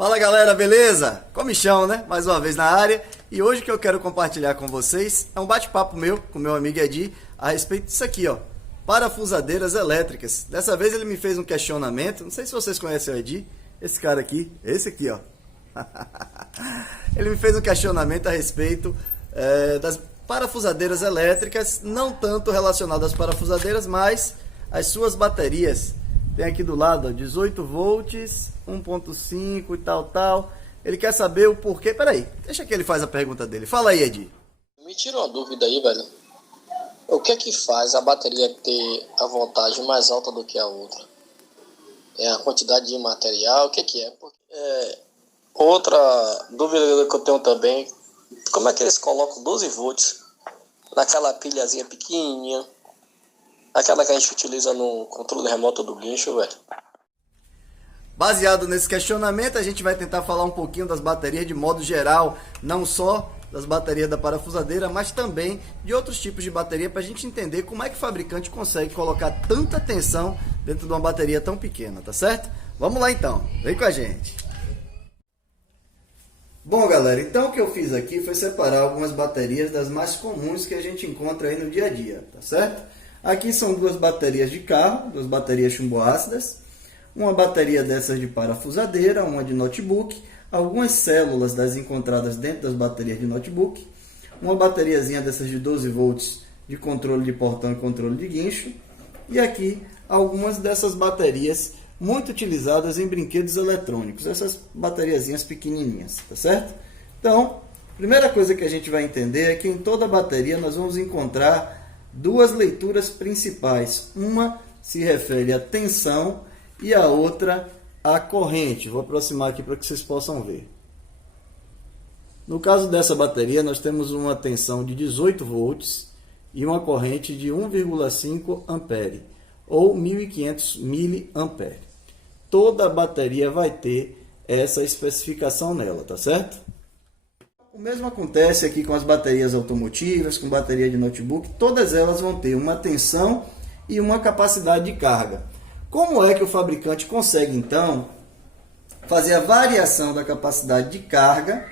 Fala galera, beleza? Comichão, né? Mais uma vez na área. E hoje que eu quero compartilhar com vocês é um bate-papo meu com meu amigo Edi a respeito disso aqui, ó. Parafusadeiras elétricas. Dessa vez ele me fez um questionamento. Não sei se vocês conhecem o Edi. Esse cara aqui, esse aqui, ó. Ele me fez um questionamento a respeito das parafusadeiras elétricas, não tanto relacionado às parafusadeiras, mas às suas baterias. Tem aqui do lado, ó, 18 volts, 1.5 e tal. Ele quer saber o porquê. Peraí, deixa que ele faz a pergunta dele. Fala aí, Edi. Me tira uma dúvida aí, velho. O que é que faz a bateria ter a voltagem mais alta do que a outra? É a quantidade de material? O que é? Outra dúvida que eu tenho também, como é que eles colocam 12 volts naquela pilhazinha pequenininha, aquela que a gente utiliza no controle remoto do guincho, velho? Baseado nesse questionamento, a gente vai tentar falar um pouquinho das baterias de modo geral, não só das baterias da parafusadeira, mas também de outros tipos de bateria, para a gente entender como é que o fabricante consegue colocar tanta tensão dentro de uma bateria tão pequena, tá certo? Vamos lá então, vem com a gente. Bom galera, então o que eu fiz aqui foi separar algumas baterias das mais comuns que a gente encontra aí no dia a dia, tá certo? Aqui são duas baterias de carro, duas baterias chumboácidas, uma bateria dessas de parafusadeira, uma de notebook, algumas células das encontradas dentro das baterias de notebook, uma bateriazinha dessas de 12 volts de controle de portão e controle de guincho, e aqui algumas dessas baterias muito utilizadas em brinquedos eletrônicos, essas bateriazinhas pequenininhas, tá certo? Então, a primeira coisa que a gente vai entender é que em toda bateria nós vamos encontrar duas leituras principais. Uma se refere à tensão e a outra à corrente. Vou aproximar aqui para que vocês possam ver. No caso dessa bateria, nós temos uma tensão de 18 volts e uma corrente de 1,5 ampere ou 1500 miliampere. Toda a bateria vai ter essa especificação nela, tá certo? O mesmo acontece aqui com as baterias automotivas, com bateria de notebook, todas elas vão ter uma tensão e uma capacidade de carga. Como é que o fabricante consegue, então, fazer a variação da capacidade de carga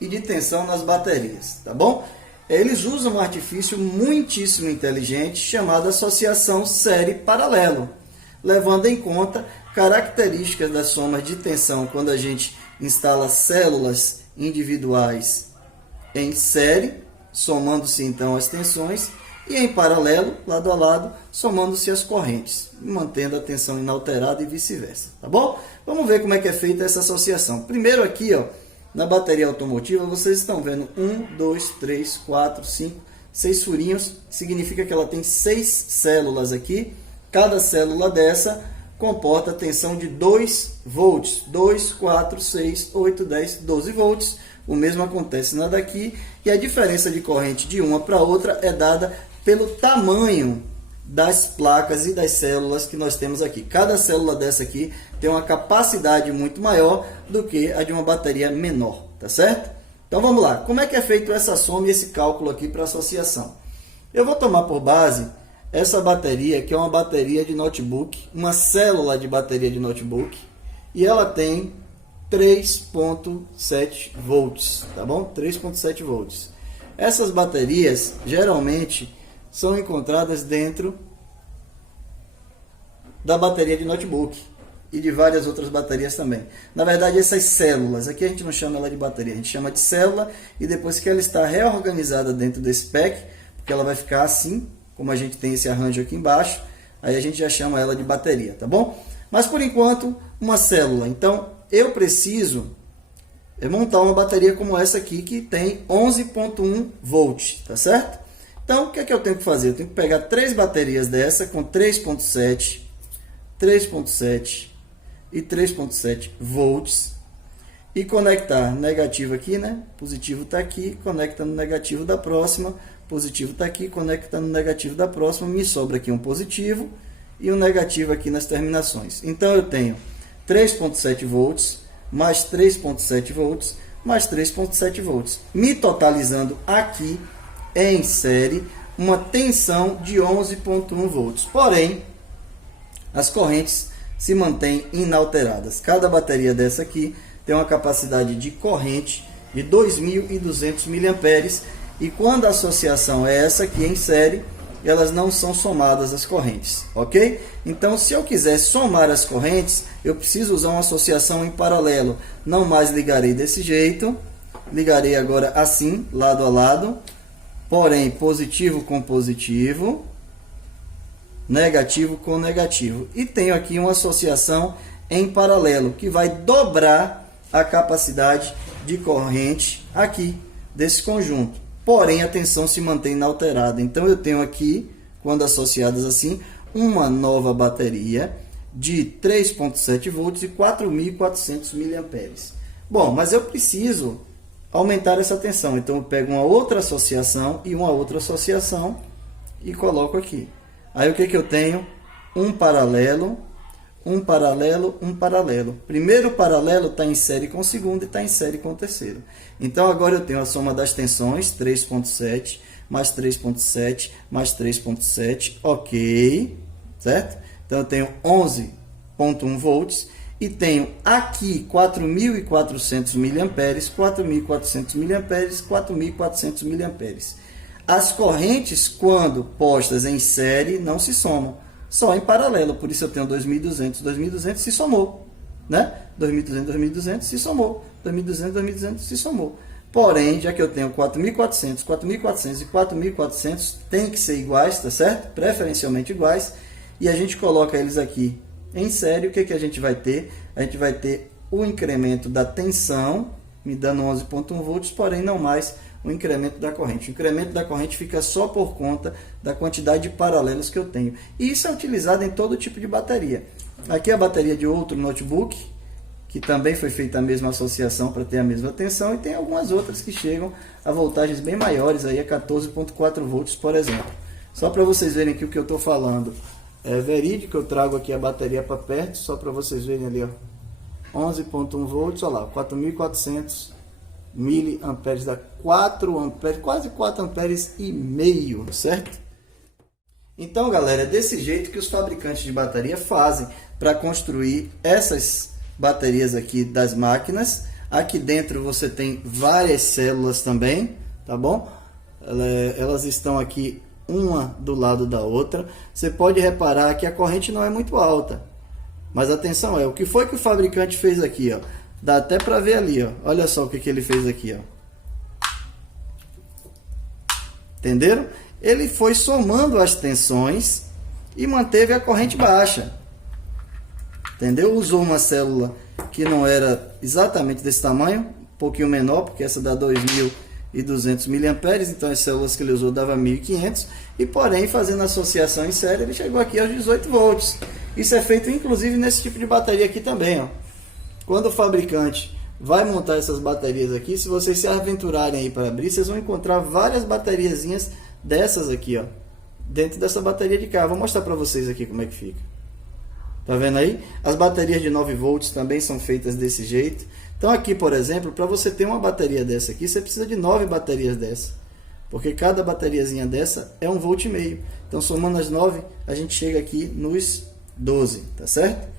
e de tensão nas baterias, tá bom? Eles usam um artifício muitíssimo inteligente chamado associação série-paralelo, levando em conta características das somas de tensão quando a gente instala células individuais em série, somando-se então as tensões, e em paralelo, lado a lado, somando-se as correntes, mantendo a tensão inalterada e vice-versa, tá bom? Vamos ver como é que é feita essa associação. Primeiro aqui, ó, na bateria automotiva, vocês estão vendo 1, 2, 3, 4, 5, 6 furinhos, significa que ela tem 6 células aqui, cada célula dessa comporta tensão de 2 volts, 2, 4, 6, 8, 10, 12 volts, o mesmo acontece na daqui, e a diferença de corrente de uma para outra é dada pelo tamanho das placas e das células que nós temos aqui. Cada célula dessa aqui tem uma capacidade muito maior do que a de uma bateria menor, tá certo? Então vamos lá, como é que é feito essa soma e esse cálculo aqui para associação? Eu vou tomar por base essa bateria, que é uma bateria de notebook, uma célula de bateria de notebook, e ela tem 3.7 volts, tá bom? 3.7 volts. Essas baterias, geralmente, são encontradas dentro da bateria de notebook e de várias outras baterias também. Na verdade, essas células, aqui a gente não chama ela de bateria, a gente chama de célula, e depois que ela está reorganizada dentro desse pack, porque ela vai ficar assim, como a gente tem esse arranjo aqui embaixo, aí a gente já chama ela de bateria, tá bom? Mas por enquanto, uma célula. Então, eu preciso montar uma bateria como essa aqui, que tem 11.1 volts, tá certo? Então, o que é que eu tenho que fazer? Eu tenho que pegar 3 baterias dessa com 3.7, 3.7 e 3.7 volts e conectar negativo aqui, né? Positivo está aqui, conecta no negativo da próxima, positivo está aqui, conecta no negativo da próxima, me sobra aqui um positivo e um negativo aqui nas terminações. Então eu tenho 3.7 volts, mais 3.7 volts, mais 3.7 volts, me totalizando aqui em série uma tensão de 11.1 volts. Porém, as correntes se mantêm inalteradas. Cada bateria dessa aqui tem uma capacidade de corrente de 2.200 mA, e quando a associação é essa aqui em série, elas não são somadas as correntes, ok? Então, se eu quiser somar as correntes, eu preciso usar uma associação em paralelo. Não mais ligarei desse jeito, ligarei agora assim, lado a lado, porém positivo com positivo, negativo com negativo. E tenho aqui uma associação em paralelo, que vai dobrar a capacidade de corrente aqui desse conjunto. Porém, a tensão se mantém inalterada. Então, eu tenho aqui, quando associadas assim, uma nova bateria de 3,7 volts e 4.400 mA. Bom, mas eu preciso aumentar essa tensão. Então, eu pego uma outra associação e uma outra associação e coloco aqui. Aí, o que eu tenho? Um paralelo, um paralelo, um paralelo. Primeiro paralelo está em série com o segundo e está em série com o terceiro. Então, agora eu tenho a soma das tensões, 3,7 mais 3,7 mais 3,7, ok, certo? Então, eu tenho 11,1 volts e tenho aqui 4.400 mA, 4.400 mA, 4.400 mA. As correntes, quando postas em série, não se somam, só em paralelo. Por isso eu tenho 2.200, 2.200 se somou, né? 2.200, 2.200 se somou, 2.200, 2.200 se somou. Porém, já que eu tenho 4.400, 4.400 e 4.400, tem que ser iguais, tá certo? Preferencialmente iguais. E a gente coloca eles aqui em série. O que a gente vai ter? A gente vai ter o incremento da tensão, me dando 11,1 volts, porém não mais o incremento da corrente. O incremento da corrente fica só por conta da quantidade de paralelos que eu tenho. E isso é utilizado em todo tipo de bateria. Aqui é a bateria de outro notebook, que também foi feita a mesma associação para ter a mesma tensão, e tem algumas outras que chegam a voltagens bem maiores, aí a 14,4 volts, por exemplo. Só para vocês verem aqui o que eu estou falando. É verídico, eu trago aqui a bateria para perto, só para vocês verem ali, ó. 11,1 volts, olha lá, 4.400 miliamperes, dá 4 amperes, quase 4 amperes e meio, certo? Então, galera, é desse jeito que os fabricantes de bateria fazem para construir essas baterias aqui das máquinas. Aqui dentro você tem várias células também, tá bom? Elas estão aqui uma do lado da outra. Você pode reparar que a corrente não é muito alta, mas atenção, o que foi que o fabricante fez aqui, ó? Dá até para ver ali, ó. Olha só o que ele fez aqui, ó. Entenderam? Ele foi somando as tensões e manteve a corrente baixa. Entendeu? Usou uma célula que não era exatamente desse tamanho, um pouquinho menor, porque essa dá 2.200 mA, então as células que ele usou dava 1.500, e porém, fazendo associação em série, ele chegou aqui aos 18 volts. Isso é feito inclusive nesse tipo de bateria aqui também, ó. Quando o fabricante vai montar essas baterias aqui, se vocês se aventurarem aí para abrir, vocês vão encontrar várias bateriazinhas dessas aqui, ó, dentro dessa bateria de carro. Vou mostrar para vocês aqui como é que fica. Tá vendo aí? As baterias de 9 volts também são feitas desse jeito. Então aqui, por exemplo, para você ter uma bateria dessa aqui, você precisa de 9 baterias dessa. Porque cada bateriazinha dessa é 1,5 volts. Então, somando as 9, a gente chega aqui nos 12, tá certo?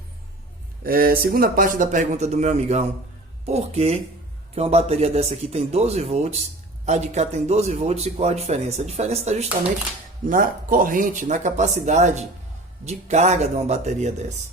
Segunda parte da pergunta do meu amigão. Por que uma bateria dessa aqui tem 12 volts, a de cá tem 12 volts e qual a diferença? A diferença está justamente na corrente, na capacidade de carga de uma bateria dessa.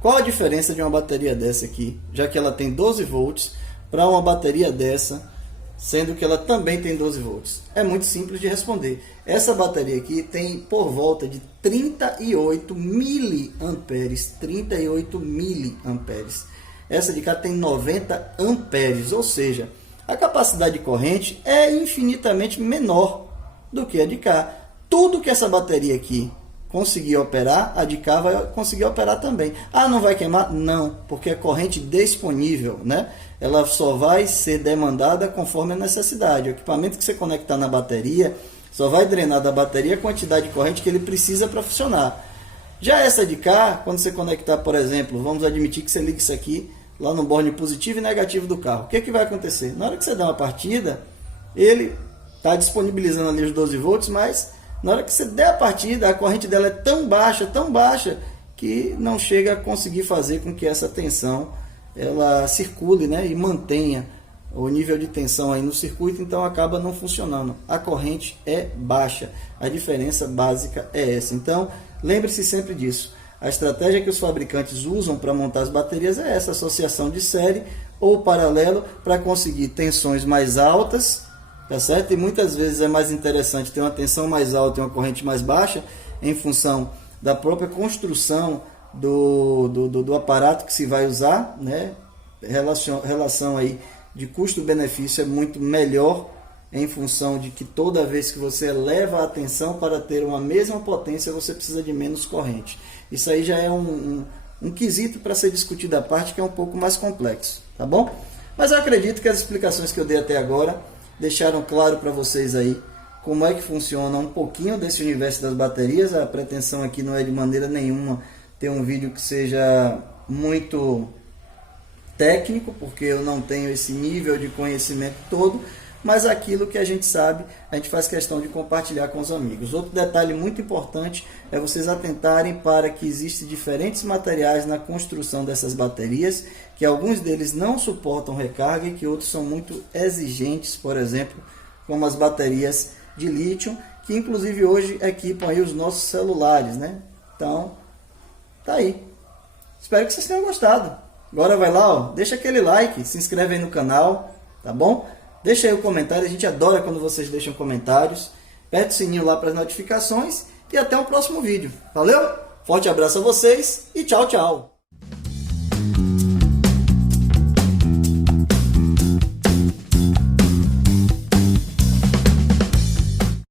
Qual a diferença de uma bateria dessa aqui, já que ela tem 12 volts, para uma bateria dessa, sendo que ela também tem 12 volts? É muito simples de responder. Essa bateria aqui tem por volta de 38 miliamperes. 38 miliamperes. Essa de cá tem 90 amperes, ou seja, a capacidade de corrente é infinitamente menor do que a de cá. Tudo que essa bateria aqui conseguir operar, a de cá vai conseguir operar também. Ah, não vai queimar? Não, porque é corrente disponível, né? Ela só vai ser demandada conforme a necessidade. O equipamento que você conectar na bateria só vai drenar da bateria a quantidade de corrente que ele precisa para funcionar. Já essa de cá, quando você conectar, por exemplo, vamos admitir que você liga isso aqui lá no borne positivo e negativo do carro. O que vai acontecer? Na hora que você dá uma partida, ele está disponibilizando ali os 12 volts, mas na hora que você der a partida, a corrente dela é tão baixa, que não chega a conseguir fazer com que essa tensão ela circule, né, e mantenha o nível de tensão aí no circuito, então acaba não funcionando. A corrente é baixa. A diferença básica é essa. Então, lembre-se sempre disso. A estratégia que os fabricantes usam para montar as baterias é essa associação de série ou paralelo para conseguir tensões mais altas, tá certo? E muitas vezes é mais interessante ter uma tensão mais alta e uma corrente mais baixa em função da própria construção do aparato que se vai usar, né? Relação aí de custo-benefício é muito melhor em função de que toda vez que você eleva a tensão para ter uma mesma potência, você precisa de menos corrente. Isso aí já é um quesito para ser discutido à parte, que é um pouco mais complexo, tá bom? Mas eu acredito que as explicações que eu dei até agora deixaram claro para vocês aí como é que funciona um pouquinho desse universo das baterias. A pretensão aqui não é de maneira nenhuma ter um vídeo que seja muito técnico, porque eu não tenho esse nível de conhecimento todo, mas aquilo que a gente sabe, a gente faz questão de compartilhar com os amigos. Outro detalhe muito importante é vocês atentarem para que existem diferentes materiais na construção dessas baterias, que alguns deles não suportam recarga e que outros são muito exigentes, por exemplo, como as baterias de lítio, que inclusive hoje equipam aí os nossos celulares, né? Então, tá aí. Espero que vocês tenham gostado. Agora vai lá, ó, deixa aquele like, se inscreve aí no canal, tá bom? Deixa aí o comentário, a gente adora quando vocês deixam comentários. Aperte o sininho lá para as notificações e até o próximo vídeo. Valeu? Forte abraço a vocês e tchau, tchau!